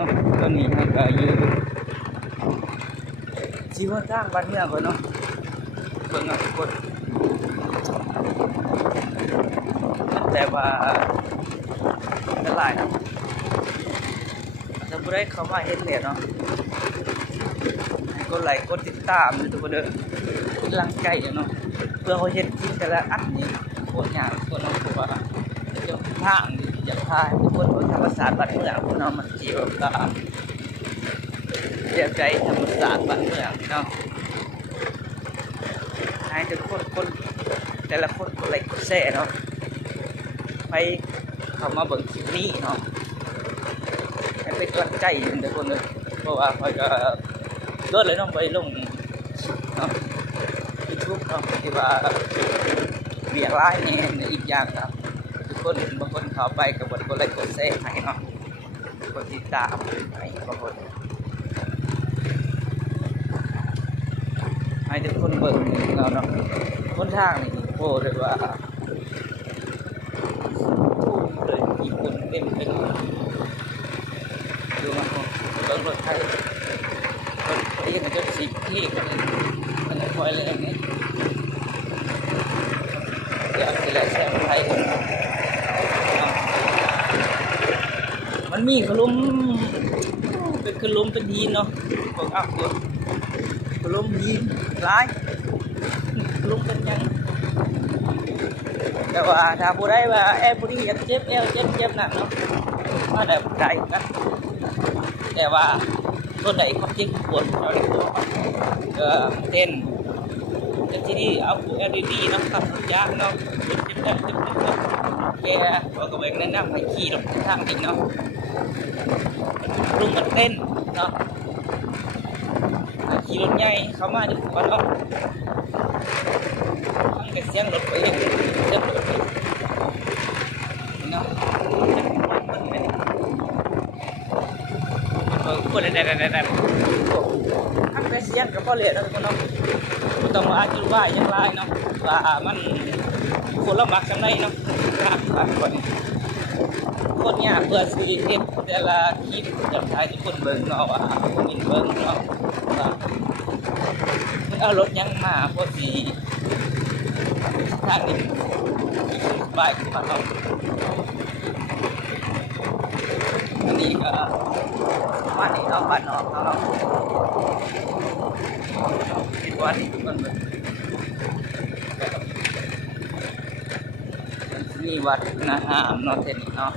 นาะตอนนี้เราก็อยู่ชีวิตทางบ้านเมืองก่อนเนาะเบิ่งเอาทุกคนแต่ว่าจะหลายนะถ้าผู้ใดเข้ามาเห็นเนี่ยเนาะกดไลค์กดติดตามทุกคนเด้อกำลังใจเนาะเพื่อเขาเห็นคลิปแต่ละอันนี้โคตรยากคนเราบอกว่าจะทางจะพายทุกคนธรรมศาสตร์บ้านเมืองคนเรามันเกี่ยวกับเกี่ยวใจธรรมศาสตร์บ้านเมืองเนาะให้ทุกคนแต่ละคนกดไลค์กดแชร์เนาะไปเข้ามาเบิ่งคลิปนี้เนาะให้เป็นกำลังใจทุกคนเลยเพราะว่าคอยก็เลิศเลยน้องไปลงเนาะยูทูบเนาะที่ว่าเบียร์ไล่เนี่ยอีกอย่างครับทุกคนบางคนเข้าไปกับบทกดไลค์กดแชร์ให้เนาะกดติดตามให้บางคนให้ทุกคนเบิ่งเราเนาะคนทางนี่โอ้เลยว่าเลยญี่ปุ่นเต็มเป็นดูมาเบิ่งรถไทยที่มันจะสีที่มันคอยเลยอย่างนี้เดี๋ยวสิแหละแซ่บไทยมันมีขลุ่มเป็นขลุ่มเป็นดีนเนาะบอกอัพอยู่ขลุ่มดีนร้ายขลุ่มเป็นยังแต่ว่าถ้าผู้ใดว่าแอบผู้ที่อยากเจ็บเอวเจ็บนั่นเนาะมาได้ผู้ใดนะแต่ว่าตัวไหนความจริงปวดเราดีกว่าเต้นที่นี่เอาผู้ LED นะครับยากเนาะเจ็บแกบอกกับเองแนะนำให้ขี่รถทางจริงเนาะรุ่งกันเต้นเนาะขี่รถใหญ่เข้ามาดีกว่าเนาะทั้งกับเสียงรถไปเองเสียงรถไปเนาะคนได้ทั้งไปเสียงกับพ่อเลี้ยงแล้วก็เนาะต้องมาอธิบายอย่างไรเนาะว่ามันคนละมักกันไหนเนาะคนเนี่ยเพื่อซื้อเห็ดแต่ละคลิปจะใช้ทุกคนเบิ่งเนาะว่าคนอินเบิ่งเนาะว่ามันเอารถยังมาพอดีทางนี้สบายกว่าเนาะอันนี้ก็บ้านนี้เอาบ้านนอกเนาะคิดว่าที่ทุกคนเบิ่งนี่วัดนะฮะเนาะเทนเนาะ